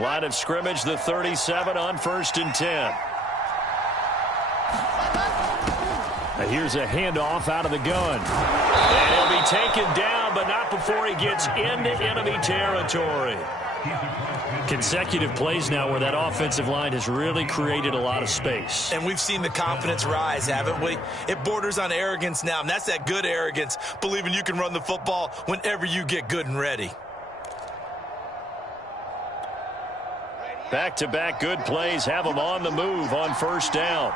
Line of scrimmage, the 37 on 1st and 10. Now here's a handoff out of the gun. And he'll be taken down, but not before he gets into enemy territory. Consecutive plays now where that offensive line has really created a lot of space. And we've seen the confidence rise, haven't we? It borders on arrogance now, and that's that good arrogance, believing you can run the football whenever you get good and ready. Back-to-back good plays have them on the move on 1st down.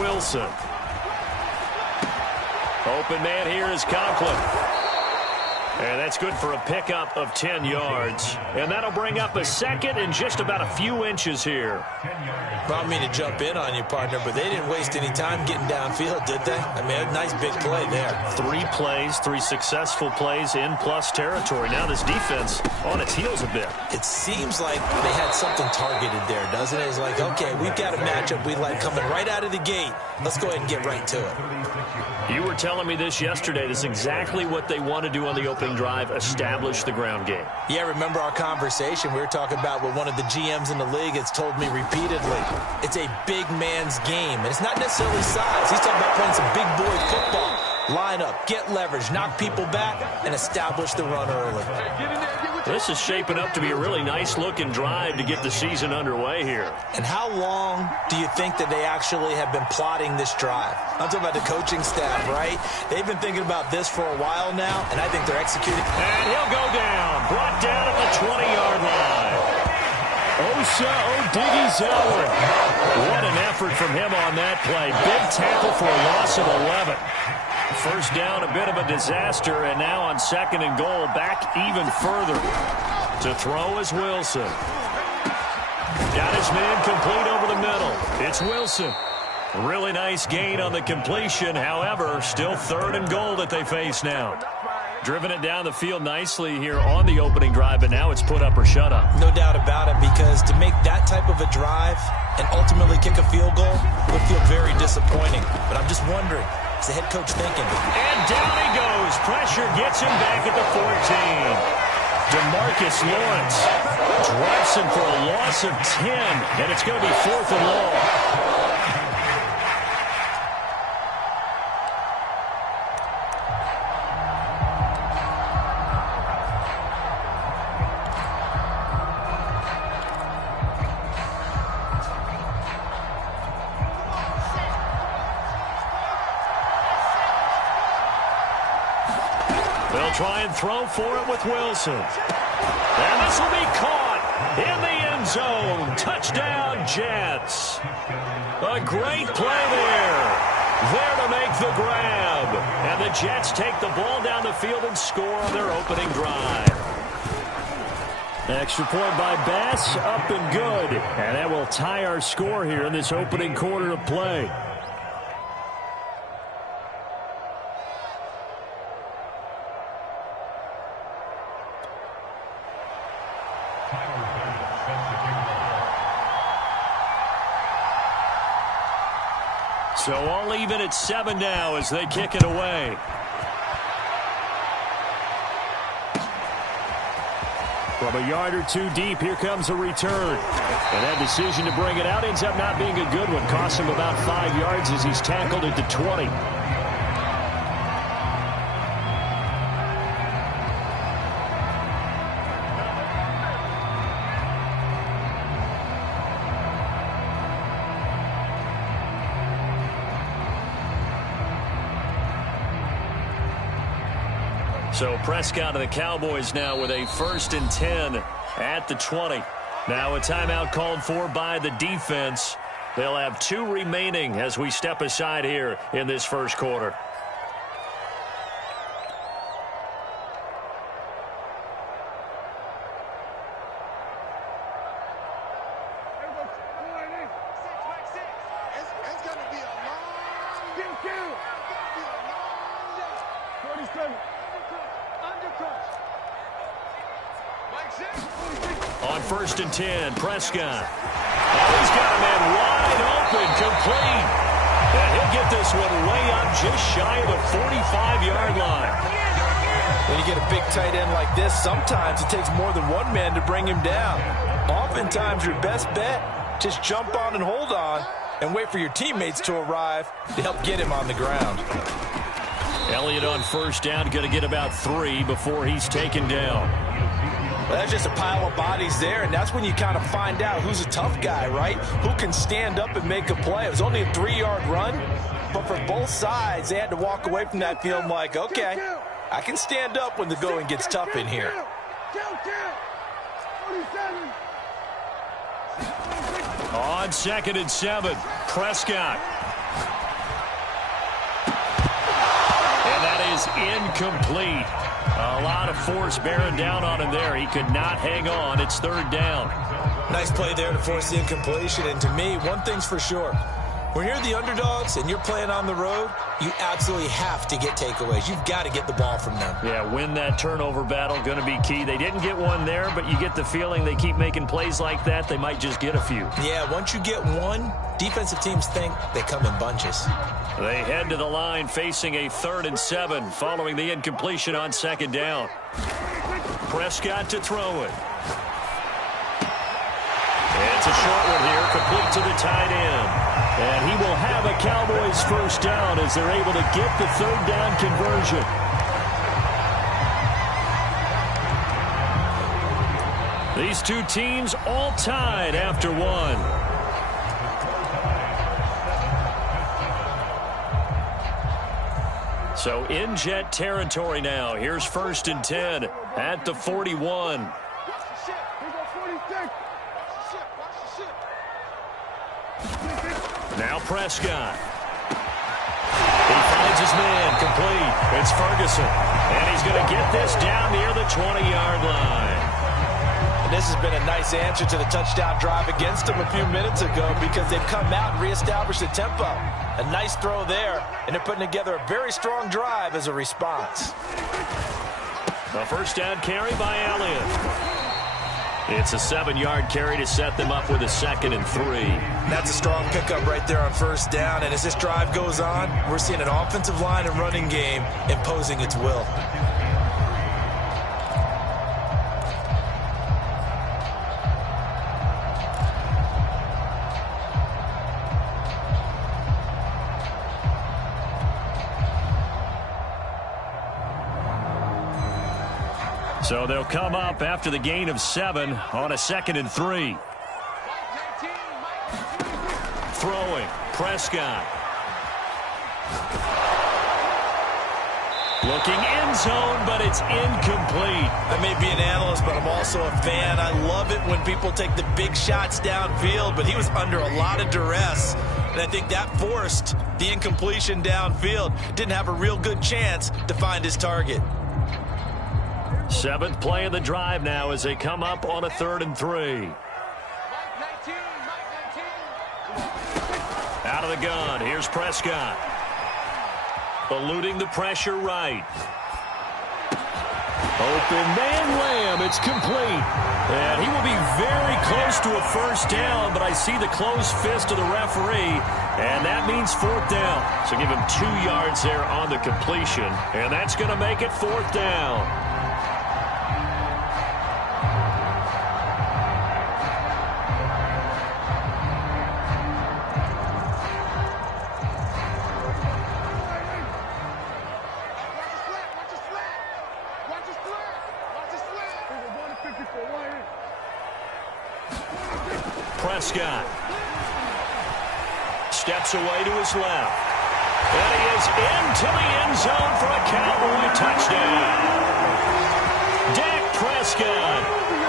Wilson. Open man here is Conklin. And that's good for a pickup of 10 yards. And that'll bring up a second and just about a few inches here. Well, I mean to jump in on you, partner, but they didn't waste any time getting downfield, did they? I mean, a nice big play there. 3 plays, 3 successful plays in plus territory. Now this defense on its heels a bit. It seems like they had something targeted there, doesn't it? It's like, okay, we've got a matchup we like coming right out of the gate. Let's go ahead and get right to it. You were telling me this yesterday. This is exactly what they want to do on the opening drive, establish the ground game. Yeah, remember our conversation? We were talking about what one of the GMs in the league has told me repeatedly. It's a big man's game, and it's not necessarily size. He's talking about playing some big boy football. Line up, get leverage, knock people back, and establish the run early. This is shaping up to be a really nice-looking drive to get the season underway here. And how long do you think that they actually have been plotting this drive? I'm talking about the coaching staff, right? They've been thinking about this for a while now, and I think they're executing. And he'll go down, brought down at the 20-yard line. Osa Odighizuwa. What an effort from him on that play. Big tackle for a loss of 11. First down, a bit of a disaster, and now on 2nd and goal, back even further. To throw is Wilson. Got his man complete over the middle. It's Wilson. Really nice gain on the completion. However, still 3rd and goal that they face now. Driven it down the field nicely here on the opening drive, but now it's put up or shut up. No doubt about it, because to make that type of a drive and ultimately kick a field goal would feel very disappointing. But I'm just wondering, is the head coach thinking? And down he goes. Pressure gets him back at the 14. DeMarcus Lawrence drops him for a loss of 10, and it's going to be 4th and long. They'll try and throw for it with Wilson. And this will be caught in the end zone. Touchdown, Jets. A great play there. There to make the grab. And the Jets take the ball down the field and score on their opening drive. Extra point by Bass, up and good. And that will tie our score here in this opening quarter of play. So all even at 7 now as they kick it away. From a yard or 2 deep, here comes a return. And that decision to bring it out ends up not being a good one. Costs him about 5 yards as he's tackled at the 20. So Prescott of the Cowboys now with a 1st and 10 at the 20. Now a timeout called for by the defense. They'll have 2 remaining as we step aside here in this first quarter. On 1st and 10, Prescott. Oh, he's got a man wide open, complete. And he'll get this one way up just shy of the 45-yard line. When you get a big tight end like this, sometimes it takes more than one man to bring him down. Oftentimes, your best bet, just jump on and hold on and wait for your teammates to arrive to help get him on the ground. Elliott on first down, going to get about 3 before he's taken down. Well, that's just a pile of bodies there, and that's when you kind of find out who's a tough guy, right? Who can stand up and make a play. It was only a 3-yard run, but for both sides, they had to walk away from that field like, okay, I can stand up when the going gets tough in here. On 2nd and 7, Prescott. And that is incomplete. A lot of force bearing down on him there. He could not hang on. It's 3rd down. Nice play there to force the incompletion. And to me, one thing's for sure. When you're the underdogs and you're playing on the road, you absolutely have to get takeaways. You've got to get the ball from them. Yeah, win that turnover battle, going to be key. They didn't get one there, but you get the feeling they keep making plays like that, they might just get a few. Yeah, once you get one, defensive teams think they come in bunches. They head to the line facing a 3rd and 7 following the incompletion on 2nd down. Prescott to throw it. It's a short one here, complete to the tight end. And he will have a Cowboys first down as they're able to get the 3rd down conversion. These two teams all tied after one. So in Jet territory now. Here's 1st and 10 at the 41. Now Prescott. He finds his man complete. It's Ferguson. And he's going to get this down near the 20-yard line. And this has been a nice answer to the touchdown drive against them a few minutes ago because they've come out and reestablished the tempo. A nice throw there, and they're putting together a very strong drive as a response. A first down carry by Elliott. It's a 7-yard carry to set them up with a 2nd and 3. That's a strong pickup right there on first down. And as this drive goes on, we're seeing an offensive line and running game imposing its will. So they'll come up after the gain of 7 on a 2nd and 3. Throwing, Prescott. Looking end zone, but it's incomplete. I may be an analyst, but I'm also a fan. I love it when people take the big shots downfield, but he was under a lot of duress. And I think that forced the incompletion downfield. Didn't have a real good chance to find his target. 7th play of the drive now as they come up on a 3rd and 3. Out of the gun, here's Prescott. Eluding the pressure right. Open man Lamb, it's complete. And he will be very close to a first down, but I see the closed fist of the referee, and that means 4th down. So give him 2 yards there on the completion, and that's going to make it 4th down. Prescott steps away to his left. And he is into the end zone for a Cowboy touchdown. Dak Prescott,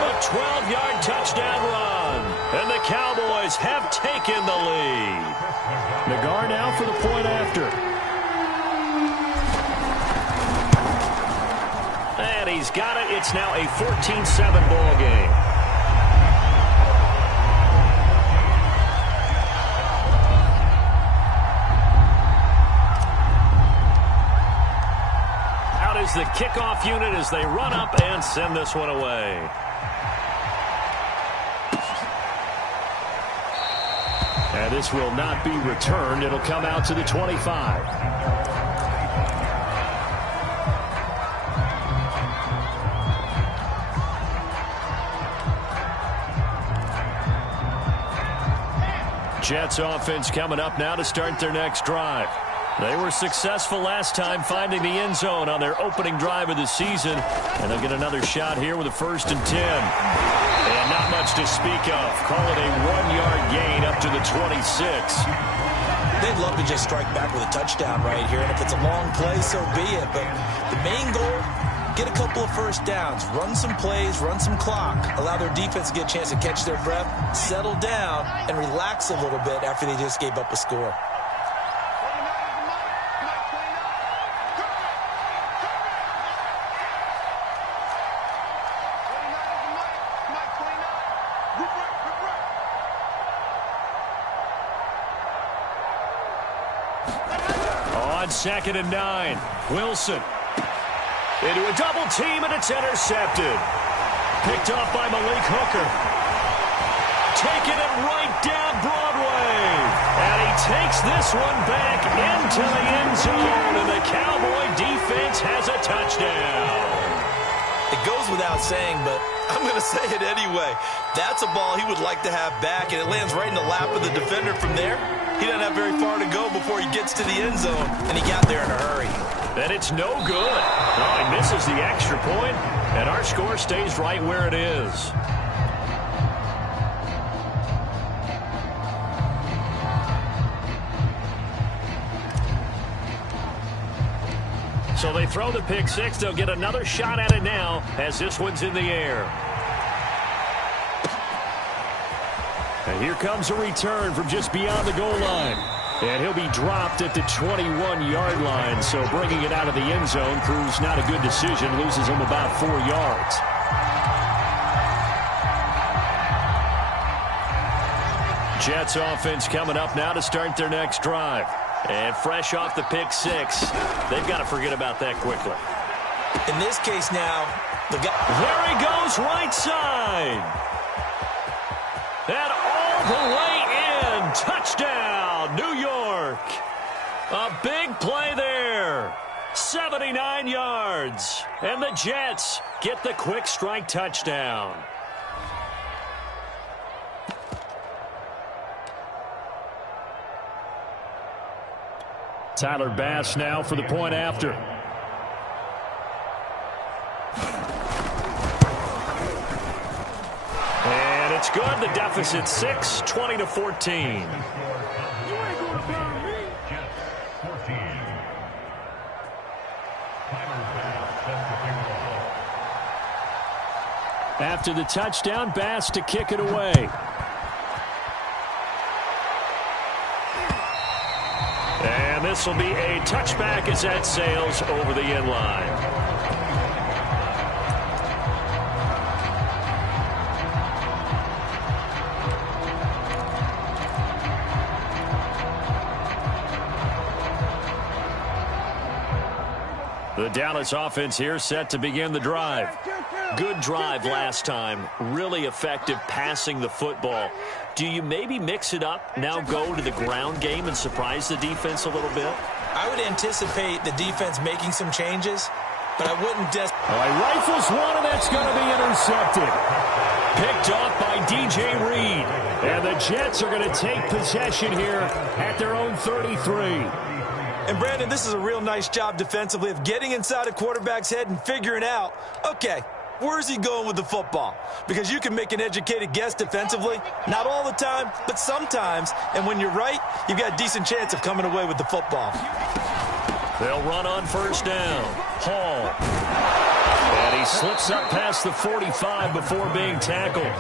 a 12-yard touchdown run. And the Cowboys have taken the lead. Nagar now for the point after. And he's got it. It's now a 14-7 ball game. Is the kickoff unit as they run up and send this one away. And this will not be returned. It'll come out to the 25. Jets offense coming up now to start their next drive. They were successful last time finding the end zone on their opening drive of the season, and they'll get another shot here with a 1st and 10. And not much to speak of. Call it a 1-yard gain up to the 26. They'd love to just strike back with a touchdown right here, and if it's a long play, so be it. But the main goal, get a couple of first downs, run some plays, run some clock, allow their defense to get a chance to catch their breath, settle down, and relax a little bit after they just gave up a score. On 2nd and 9, Wilson into a double team, and it's intercepted. Picked off by Malik Hooker. Taking it right down Broadway. And he takes this one back into the end zone, and the Cowboy defense has a touchdown. It goes without saying, but I'm going to say it anyway. That's a ball he would like to have back, and it lands right in the lap of the defender from there. He doesn't have very far to go before he gets to the end zone, and he got there in a hurry. And it's no good. Oh, he misses the extra point, and our score stays right where it is. So they throw the pick six. They'll get another shot at it now as this one's in the air. And here comes a return from just beyond the goal line. And he'll be dropped at the 21-yard line. So bringing it out of the end zone proves not a good decision. Loses him about 4 yards. Jets offense coming up now to start their next drive. And fresh off the pick six, they've got to forget about that quickly. In this case now, there he goes, right side. And all the way in. Touchdown, New York. A big play there. 79 yards. And the Jets get the quick strike touchdown. Tyler Bass now for the point after. And it's good. The deficit 6, 20-14. After the touchdown, Bass to kick it away. And this will be a touchback as that sails over the end line. The Dallas offense here set to begin the drive. Good drive last time. Really effective passing the football. Do you maybe mix it up, now go to the ground game and surprise the defense a little bit? I would anticipate the defense making some changes, but I wouldn't just... All right, rifles one, and that's going to be intercepted. Picked off by DJ Reed. And the Jets are going to take possession here at their own 33. And, Brandon, this is a real nice job defensively of getting inside a quarterback's head and figuring out, okay, where's he going with the football? Because you can make an educated guess defensively. Not all the time, but sometimes. And when you're right, you've got a decent chance of coming away with the football. They'll run on first down. Hall. And he slips up past the 45 before being tackled.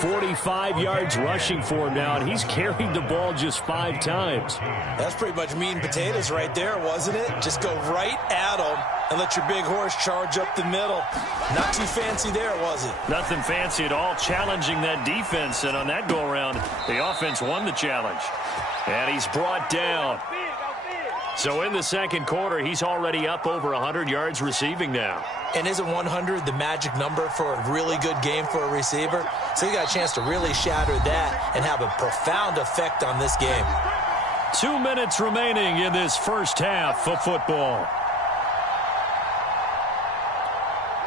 45 yards rushing for him now, and he's carried the ball just 5 times. That's pretty much meat and potatoes right there, wasn't it? Just go right at him and let your big horse charge up the middle. Not too fancy there, was it? Nothing fancy at all, challenging that defense, and on that go-around, the offense won the challenge. And he's brought down. So in the second quarter, he's already up over 100 yards receiving now. And isn't 100 the magic number for a really good game for a receiver? So you got a chance to really shatter that and have a profound effect on this game. 2 minutes remaining in this first half of football.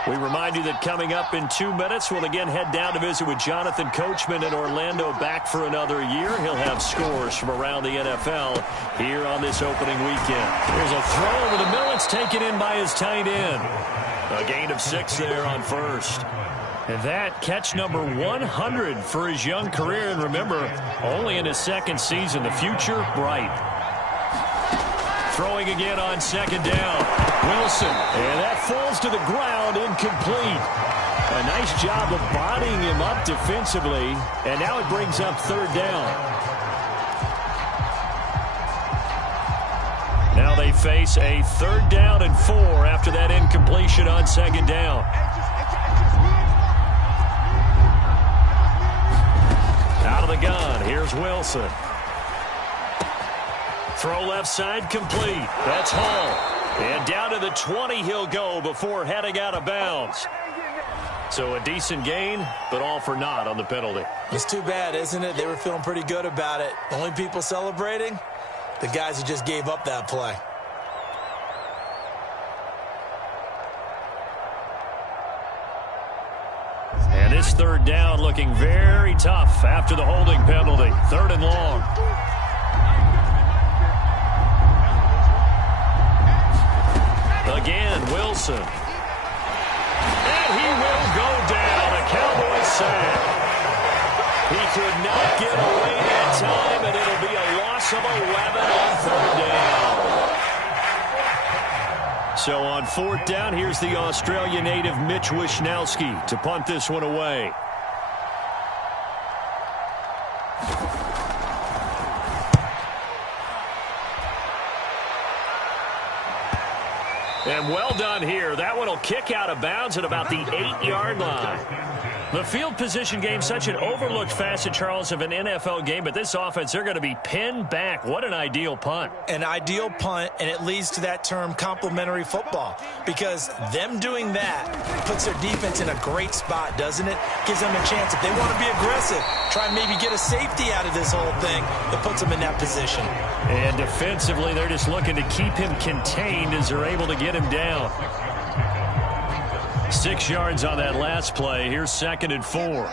We remind you that coming up in 2 minutes, we'll again head down to visit with Jonathan Coachman in Orlando, back for another year. He'll have scores from around the NFL here on this opening weekend. Here's a throw over the middle. It's taken in by his tight end. A gain of 6 there on first. And that catch number 100 for his young career. And remember, only in his second season. The future bright. Throwing again on second down. Wilson. And that falls to the ground, incomplete. A nice job of bodying him up defensively. And now it brings up third down. Now they face a 3rd down and 4 after that incompletion on second down. Out of the gun, here's Wilson. Throw left side, complete. That's Hall. And down to the 20 he'll go before heading out of bounds. So a decent gain, but all for naught on the penalty. It's too bad, isn't it? They were feeling pretty good about it. Only people celebrating, the guys who just gave up that play. And this 3rd down looking very tough after the holding penalty. 3rd and long. Again, Wilson. And he will go down. A Cowboys sack. He could not get away that time, and it'll be a loss of 11 on 3rd down. So on 4th down, here's the Australia native Mitch Wishnowsky to punt this one away. And well done here. That one will kick out of bounds at about the 8-yard line. The field position game, such an overlooked facet, Charles, of an NFL game. But this offense, they're going to be pinned back. What an ideal punt. An ideal punt, and it leads to that term complementary football. Because them doing that puts their defense in a great spot, doesn't it? Gives them a chance. If they want to be aggressive, try and maybe get a safety out of this whole thing, it puts them in that position. And defensively, they're just looking to keep him contained as they're able to get him down. 6 yards on that last play. Here's 2nd and 4.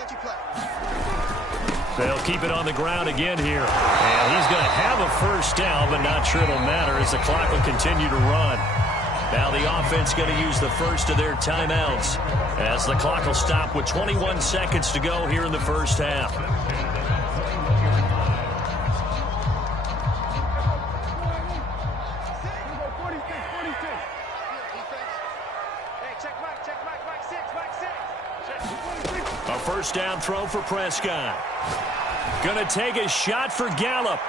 They'll keep it on the ground again here. And he's going to have a first down, but not sure it'll matter as the clock will continue to run. Now the offense going to use the first of their timeouts as the clock will stop with 21 seconds to go here in the first half. A first down throw for Prescott. Going to take a shot for Gallup.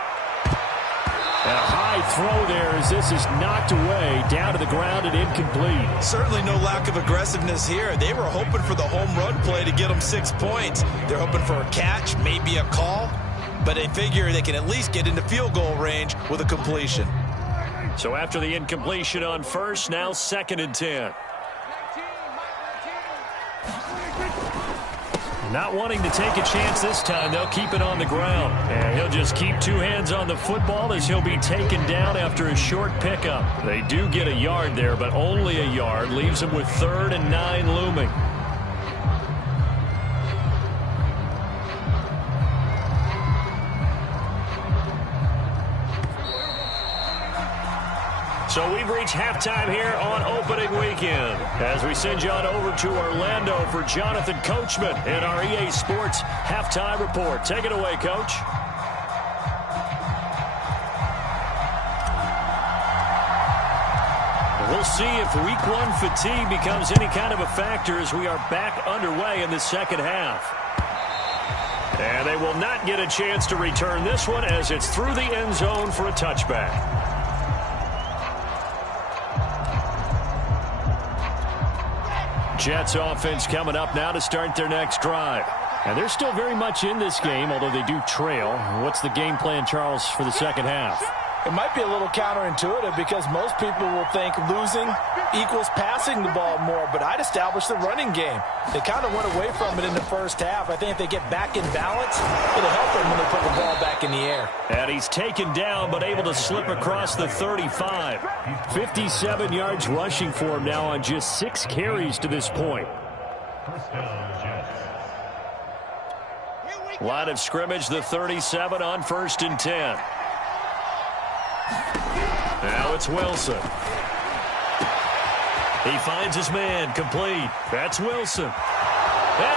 A high throw there as this is knocked away down to the ground and incomplete. Certainly no lack of aggressiveness here. They were hoping for the home run play to get them 6 points. They're hoping for a catch, maybe a call, but they figure they can at least get into field goal range with a completion. So after the incompletion on first, now 2nd and 10. Not wanting to take a chance this time, they'll keep it on the ground. And he'll just keep 2 hands on the football as he'll be taken down after a short pickup. They do get a yard there, but only a yard. Leaves them with 3rd and 9 looming. So we've reached halftime here on opening weekend as we send you on over to Orlando for Jonathan Coachman in our EA Sports halftime report. Take it away, Coach. We'll see if week 1 fatigue becomes any kind of a factor as we are back underway in the second half. And they will not get a chance to return this one as it's through the end zone for a touchback. Jets offense coming up now to start their next drive. And they're still very much in this game, although they do trail. What's the game plan, Charles, for the second half? It might be a little counterintuitive because most people will think losing equals passing the ball more, but I'd establish the running game. They kind of went away from it in the first half. I think if they get back in balance, it'll help them when they put the ball back in the air. And he's taken down but able to slip across the 35. 57 yards rushing for him now on just 6 carries to this point. Line of scrimmage, the 37 on 1st and 10. Now it's Wilson. He finds his man, complete. That's Wilson. And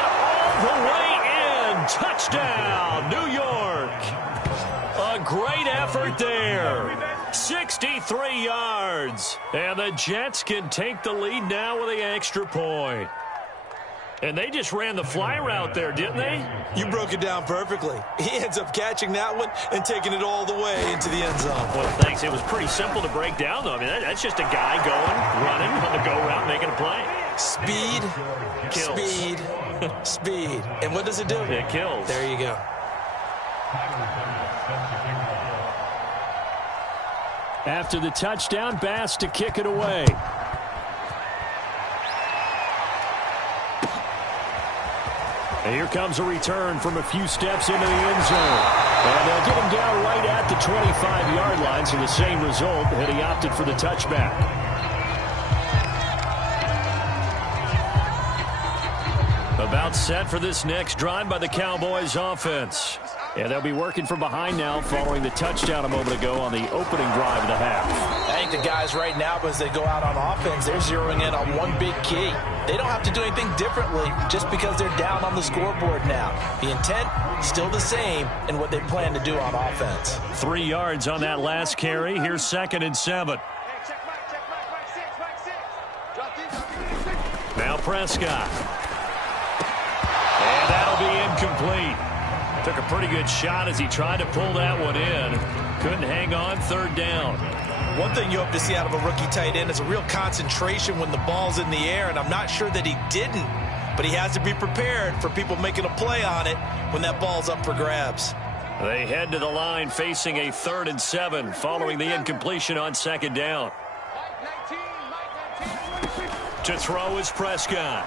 all the way in. Touchdown, New York. A great effort there. 63 yards. And the Jets can take the lead now with the extra point. And they just ran the fly route there, didn't they? You broke it down perfectly. He ends up catching that one and taking it all the way into the end zone. Well, thanks. It was pretty simple to break down, though. I mean, that's just a guy going, running on the go route, making a play. Speed, kills. Speed, speed. And what does it do? It kills. There you go. After the touchdown, Bass to kick it away. And here comes a return from a few steps into the end zone. And they'll get him down right at the 25-yard line, so the same result, and he opted for the touchback. About set for this next drive by the Cowboys offense. And they'll be working from behind now following the touchdown a moment ago on the opening drive of the half. I think the guys right now, as they go out on offense, they're zeroing in on one big key. They don't have to do anything differently just because they're down on the scoreboard now. The intent, still the same in what they plan to do on offense. 3 yards on that last carry. Here's 2nd and 7. Now Prescott. And that'll be incomplete. Took a pretty good shot as he tried to pull that one in. Couldn't hang on, 3rd down. One thing you hope to see out of a rookie tight end is a real concentration when the ball's in the air, and I'm not sure that he didn't, but he has to be prepared for people making a play on it when that ball's up for grabs. They head to the line facing a 3rd and 7 following the incompletion on 2nd down. To throw is Prescott.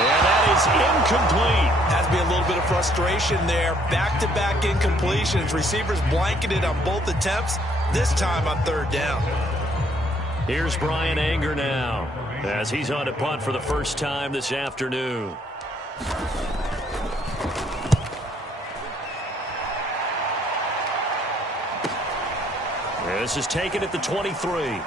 And that is incomplete. Has to be a little bit of frustration there. Back-to-back incompletions. Receivers blanketed on both attempts, this time on 3rd down. Here's Brian Anger now as he's on to punt for the first time this afternoon. This is taken at the 23.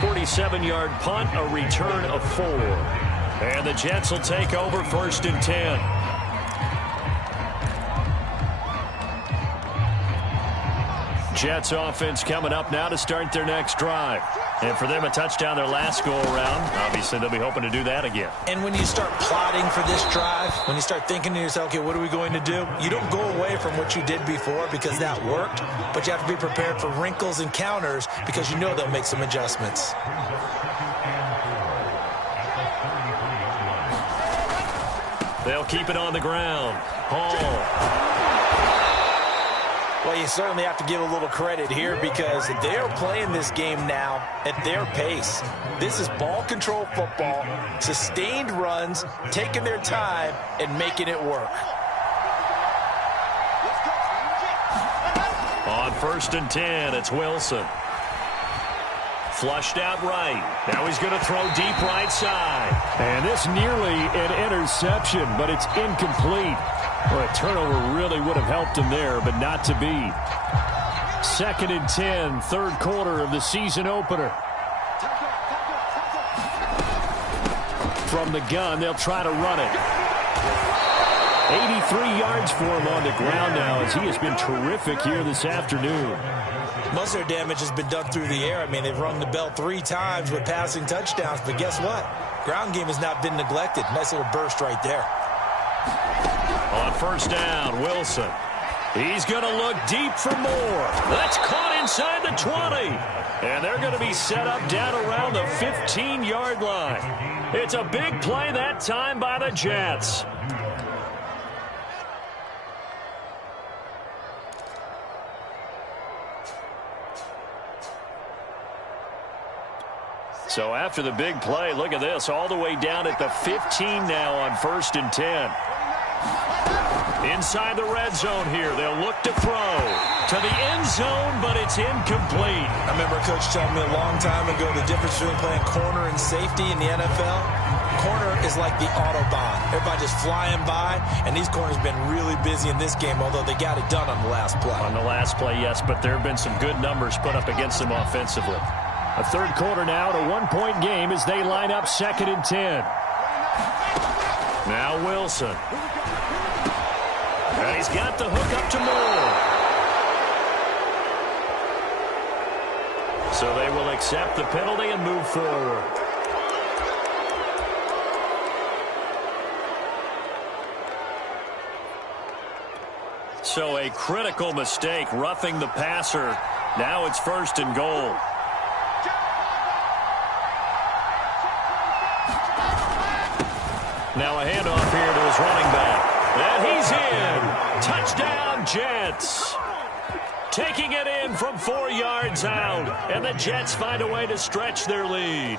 47-yard punt, a return of 4. And the Jets will take over 1st and 10. Jets offense coming up now to start their next drive. And for them, a touchdown their last go-around. Obviously, they'll be hoping to do that again. And when you start plotting for this drive, when you start thinking to yourself, okay, what are we going to do? You don't go away from what you did before because that worked, but you have to be prepared for wrinkles and counters because you know they'll make some adjustments. They'll keep it on the ground. Hall. Well, you certainly have to give a little credit here because they're playing this game now at their pace. This is ball control football, sustained runs, taking their time and making it work. On 1st and 10, it's Wilson. Flushed out right. Now he's going to throw deep right side. And this nearly an interception, but it's incomplete. Well, a turnover really would have helped him there, but not to be. 2nd and 10, 3rd quarter of the season opener. From the gun, they'll try to run it. 83 yards for him on the ground now as he has been terrific here this afternoon. Most of their damage has been done through the air. I mean, they've rung the bell 3 times with passing touchdowns, but guess what? Ground game has not been neglected. Nice little burst right there. On 1st down, Wilson. He's going to look deep for more. That's caught inside the 20. And they're going to be set up down around the 15-yard line. It's a big play that time by the Jets. So after the big play, look at this, all the way down at the 15 now on 1st and 10. Inside the red zone here, they'll look to throw to the end zone, but it's incomplete. I remember Coach telling me a long time ago the difference between playing corner and safety in the NFL. Corner is like the Autobahn. Everybody just flying by, and these corners have been really busy in this game, although they got it done on the last play. On the last play, yes, but there have been some good numbers put up against them offensively. A third quarter now, at a one-point game as they line up 2nd and 10. Now Wilson. And he's got the hook up to Moore. So they will accept the penalty and move forward. So a critical mistake, roughing the passer. Now it's 1st and goal. Now a handoff here to his running back. And he's in. Touchdown, Jets. Taking it in from 4 yards out. And the Jets find a way to stretch their lead.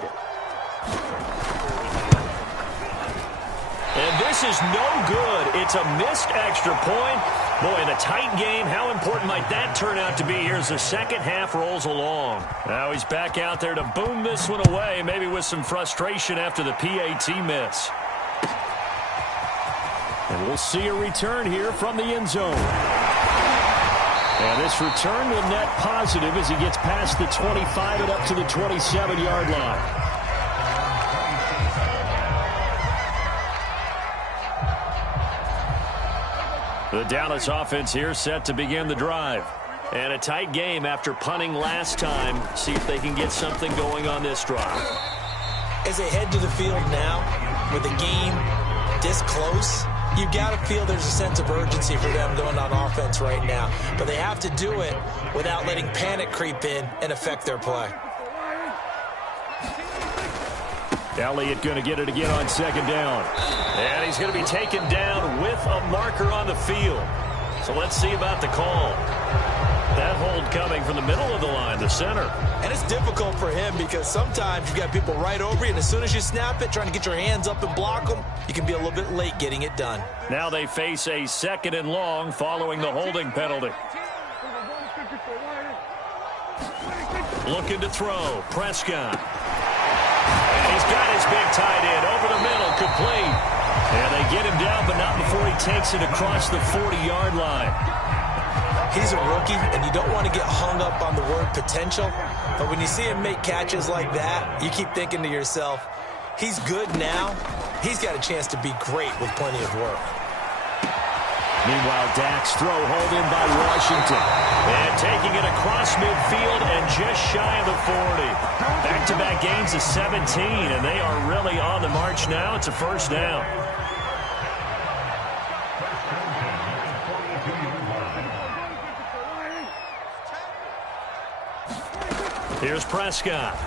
And this is no good. It's a missed extra point. Boy, in a tight game, how important might that turn out to be here as the second half rolls along? Now he's back out there to boom this one away, maybe with some frustration after the PAT miss. And we'll see a return here from the end zone. And this return will net positive as he gets past the 25 and up to the 27-yard line. The Dallas offense here set to begin the drive. And a tight game after punting last time. See if they can get something going on this drive. As they head to the field now, with the game this close, you've got to feel there's a sense of urgency for them going on offense right now. But they have to do it without letting panic creep in and affect their play. Elliott going to get it again on 2nd down. And he's going to be taken down with a marker on the field. So let's see about the call. That hold coming from the middle of the line, the center. And it's difficult for him because sometimes you've got people right over you, and as soon as you snap it, trying to get your hands up and block them, you can be a little bit late getting it done. Now they face a 2nd and long following the holding penalty. Looking to throw. Prescott. And he's got his big tight end over the middle, complete. And they get him down, but not before he takes it across the 40-yard line. He's a rookie, and you don't want to get hung up on the word potential. But when you see him make catches like that, you keep thinking to yourself, he's good now. He's got a chance to be great with plenty of work. Meanwhile, Dak's throw hauled in by Washington. And taking it across midfield and just shy of the 40. Back-to-back gains of 17, and they are really on the march now. It's a 1st down. Here's Prescott.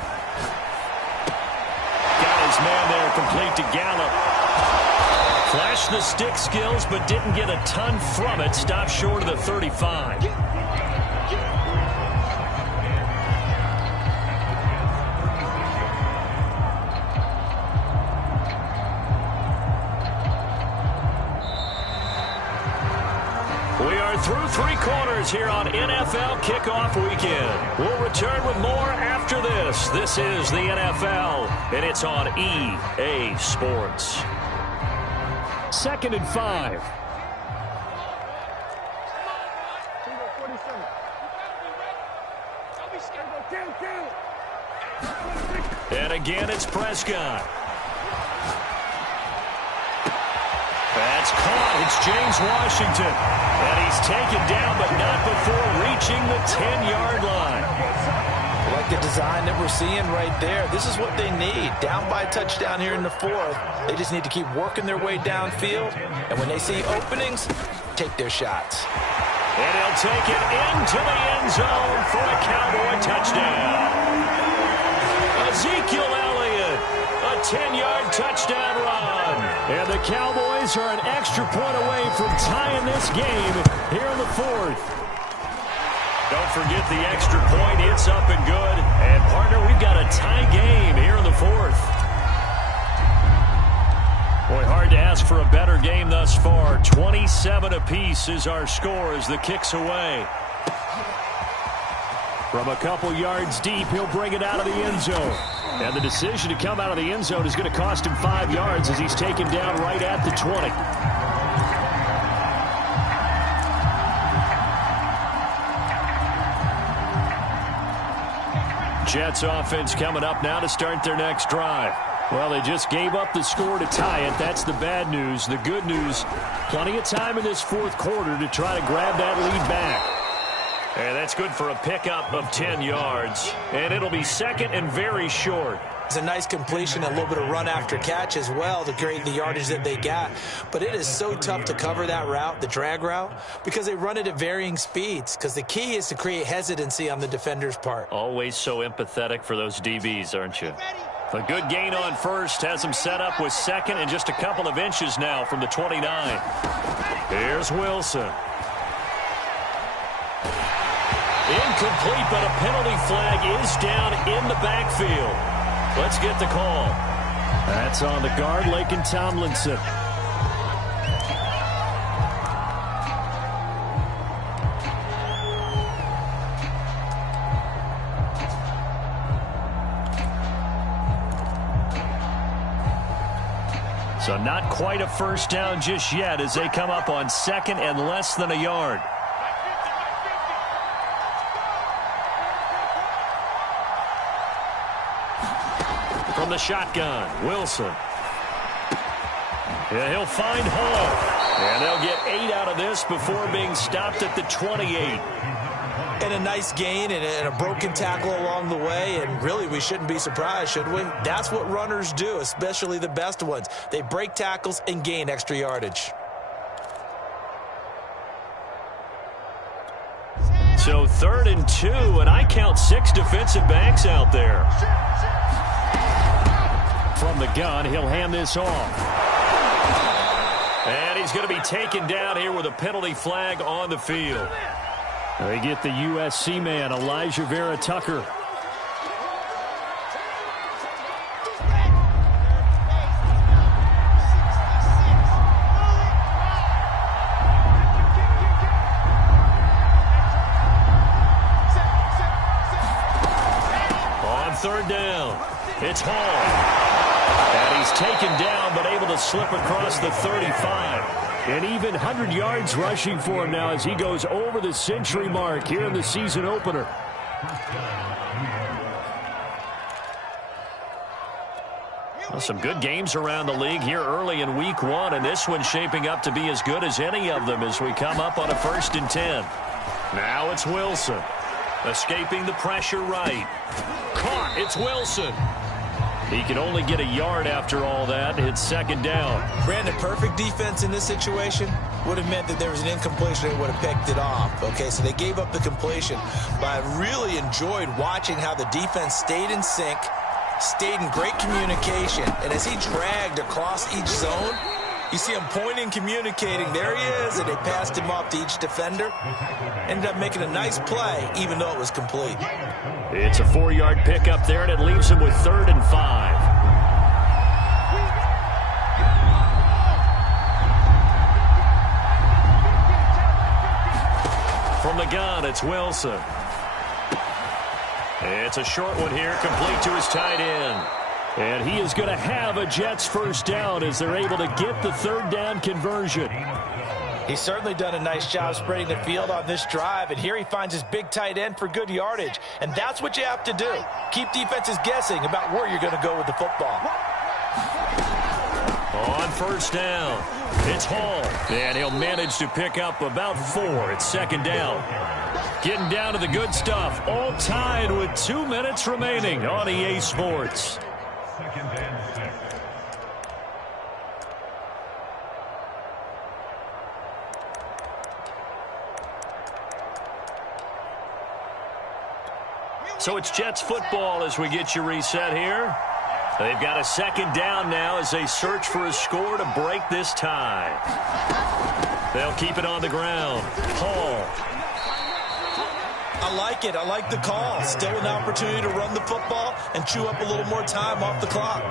Got his man there, complete to Gallup. Flashed the stick skills, but didn't get a ton from it. Stopped short of the 35. We are through 3 quarters here on NFL Kickoff Weekend. We'll return with more after this. This is the NFL, and it's on EA Sports. 2nd and 5. And again, it's Prescott. That's caught. It's James Washington. And he's taken down, but not before reaching the 10-yard line. Like the design that we're seeing right there, this is what they need. Down by a touchdown here in the 4th. They just need to keep working their way downfield. And when they see openings, take their shots. And he'll take it into the end zone for a Cowboy touchdown. Ezekiel Elliott, a 10-yard touchdown run. And the Cowboys are an extra point away from tying this game here in the 4th. Don't forget the extra point. It's up and good. And, partner, we've got a tie game here in the fourth. Boy, hard to ask for a better game thus far. 27 apiece is our score as the kick's away. From a couple yards deep, he'll bring it out of the end zone. And the decision to come out of the end zone is going to cost him 5 yards as he's taken down right at the 20. Jets offense coming up now to start their next drive. Well, they just gave up the score to tie it. That's the bad news. The good news, plenty of time in this fourth quarter to try to grab that lead back. And that's good for a pickup of 10 yards. And it'll be second and very short. It's a nice completion, a little bit of run after catch as well to create the yardage that they got. But it is so tough to cover that route, the drag route, because they run it at varying speeds. Because the key is to create hesitancy on the defender's part. Always so empathetic for those DBs, aren't you? A good gain on first has him set up with second and just a couple of inches now from the 29. Here's Wilson. Incomplete, but a penalty flag is down in the backfield. Let's get the call. That's on the guard, Laken Tomlinson. So not quite a first down just yet as they come up on second and less than a yard. From the shotgun, Wilson. Yeah, he'll find Hall. And they'll get 8 out of this before being stopped at the 28. And a nice gain and a broken tackle along the way. And really, we shouldn't be surprised, should we? That's what runners do, especially the best ones. They break tackles and gain extra yardage. So 3rd and 2, and I count 6 defensive backs out there. From the gun, he'll hand this off. And he's going to be taken down here with a penalty flag on the field. They get the USC man, Elijah Vera Tucker. On 3rd down, it's Hall. And he's taken down, but able to slip across the 35. And even 100 yards rushing for him now as he goes over the century mark here in the season opener. Well, some good games around the league here early in week 1, and this one's shaping up to be as good as any of them as we come up on a 1st and 10. Now it's Wilson. Escaping the pressure right. Caught. It's Wilson. He can only get a yard after all that. It's 2nd down. Brandon, perfect defense in this situation would have meant that there was an incompletion. They would have picked it off. Okay, so they gave up the completion. But I really enjoyed watching how the defense stayed in sync, stayed in great communication. And as he dragged across each zone, you see him pointing, communicating. There he is, and they passed him off to each defender. Ended up making a nice play, even though it was complete. It's a 4-yard pickup there, and it leaves him with 3rd and 5. From the gun, it's Wilson. It's a short one here, complete to his tight end. And he is going to have a Jets 1st down as they're able to get the 3rd down conversion. He's certainly done a nice job spreading the field on this drive, and here he finds his big tight end for good yardage. And that's what you have to do. Keep defenses guessing about where you're going to go with the football. On 1st down, it's Hall. And he'll manage to pick up about 4. It's 2nd down. Getting down to the good stuff. All tied with 2 minutes remaining on EA Sports. So it's Jets football as we get you reset here. They've got a 2nd down now as they search for a score to break this tie. They'll keep it on the ground. Hall. I like it. I like the call. Still an opportunity to run the football and chew up a little more time off the clock.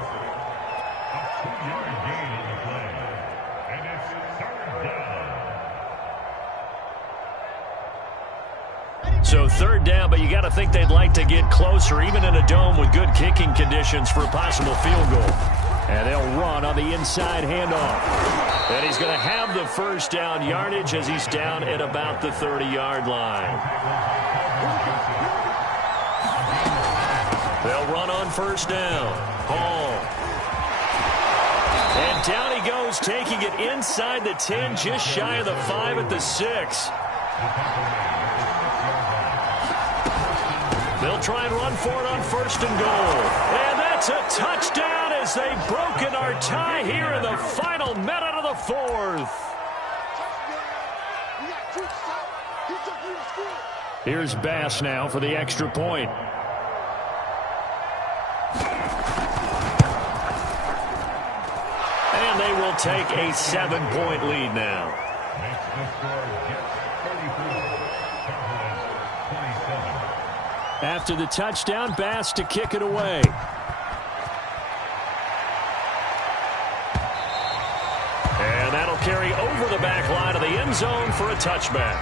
So third down, but you got to think they'd like to get closer, even in a dome with good kicking conditions for a possible field goal. And they'll run on the inside handoff. And he's going to have the first down yardage as he's down at about the 30-yard line. They'll run on first down. Hall. And down he goes, taking it inside the 10, just shy of the 5 at the 6. They'll try and run for it on first and goal. And that's a touchdown as they've broken our tie here in the final minute of the fourth. Here's Bass now for the extra point. And they will take a 7-point lead now. After the touchdown, Bass to kick it away. And that'll carry over the back line of the end zone for a touchback.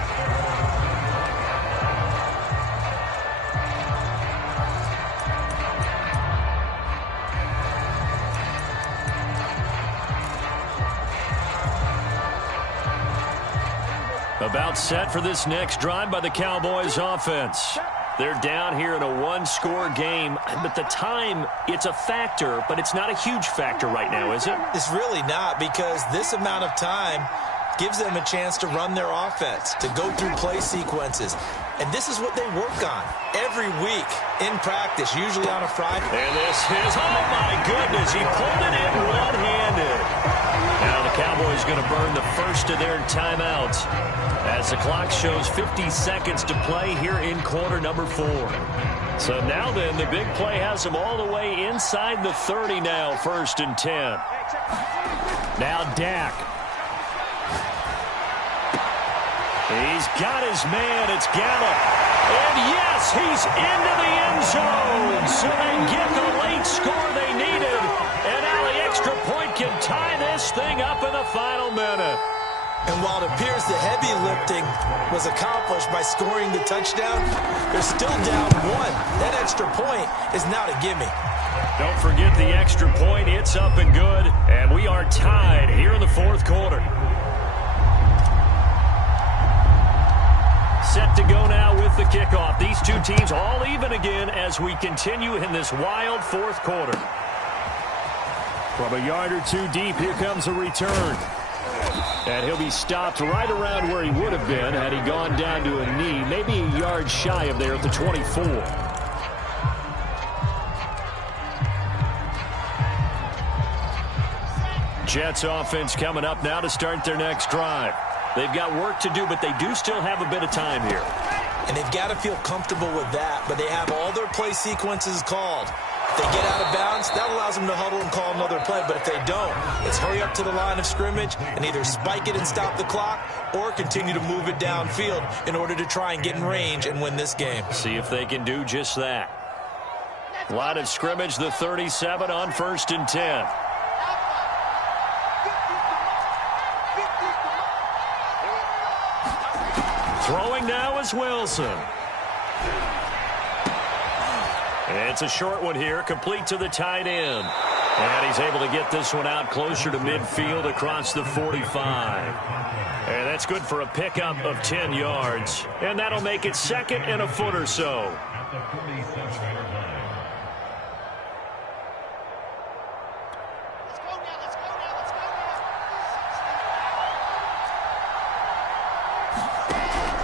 About set for this next drive by the Cowboys offense. They're down here in a one-score game, but the time, it's a factor, but it's not a huge factor right now, is it? It's really not, because this amount of time gives them a chance to run their offense, to go through play sequences. And this is what they work on every week in practice, usually on a Friday. And this is, oh my goodness, he pulled it in one-handed. Now the Cowboys going to burn the first of their timeouts as the clock shows 50 seconds to play here in quarter number 4. So now then, the big play has them all the way inside the 30 now, first and 10. Now Dak. He's got his man. It's Gallup. And yes, he's into the end zone. So they get the late score they needed. And now the extra point can tie this thing up in the final minute. And while it appears the heavy lifting was accomplished by scoring the touchdown, they're still down 1. That extra point is not a gimme. Don't forget the extra point. It's up and good. And we are tied here in the fourth quarter. Set to go now with the kickoff. These two teams all even again as we continue in this wild fourth quarter. From a yard or two deep, here comes a return. And he'll be stopped right around where he would have been had he gone down to a knee, maybe a yard shy of there at the 24. Jets offense coming up now to start their next drive. They've got work to do, but they do still have a bit of time here. And they've got to feel comfortable with that, but they have all their play sequences called. If they get out of bounds, that allows them to huddle and call another play. But if they don't, it's hurry up to the line of scrimmage and either spike it and stop the clock or continue to move it downfield in order to try and get in range and win this game. See if they can do just that. Line of scrimmage, the 37 on first and 10. Throwing now is Wilson. It's a short one here, complete to the tight end. And he's able to get this one out closer to midfield across the 45. And that's good for a pickup of 10 yards. And that'll make it second and a foot or so.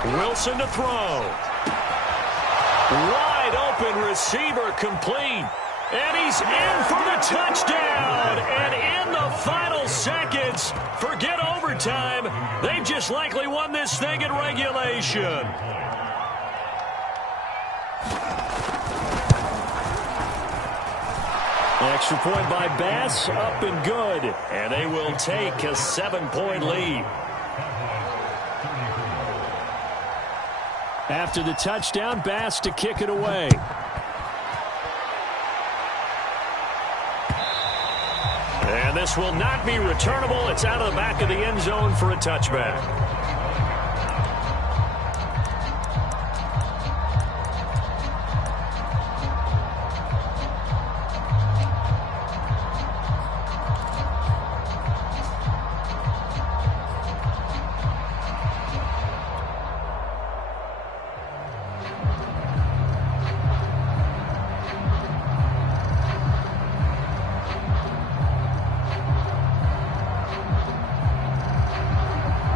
Wilson to throw. Wide open receiver complete. And he's in for the touchdown. And in the final seconds, forget overtime. They've just likely won this thing in regulation. Extra point by Bass, up and good. And they will take a 7-point lead. After the touchdown, Bass to kick it away. And this will not be returnable. It's out of the back of the end zone for a touchback.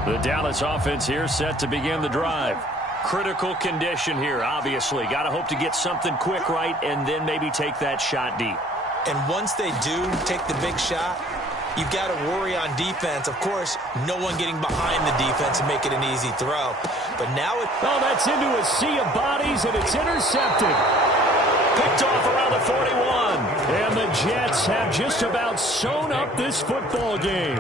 The Dallas offense here set to begin the drive. Critical condition here, obviously. Got to hope to get something quick right and then maybe take that shot deep. And once they do take the big shot, you've got to worry on defense. Of course, no one getting behind the defense and make it an easy throw. But now oh, that's into a sea of bodies, and it's intercepted. Picked off around the 41. And the Jets have just about sewn up this football game.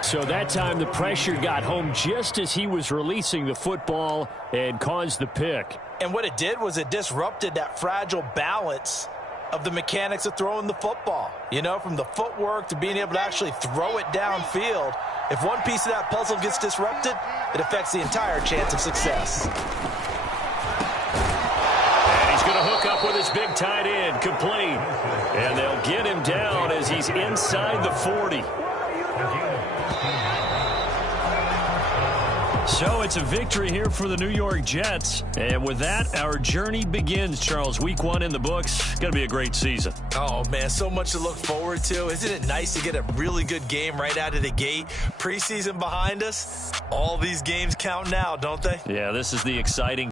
So that time the pressure got home just as he was releasing the football and caused the pick. And what it did was it disrupted that fragile balance of the mechanics of throwing the football. You know, from the footwork to being able to actually throw it downfield. If one piece of that puzzle gets disrupted, it affects the entire chance of success. And he's going to hook up with his big tight end, complete. And they'll get him down as he's inside the 40. So it's a victory here for the New York Jets. And with that, our journey begins, Charles. Week 1 in the books. Going to be a great season. Oh, man, so much to look forward to. Isn't it nice to get a really good game right out of the gate? Preseason behind us. All these games count now, don't they? Yeah, this is the exciting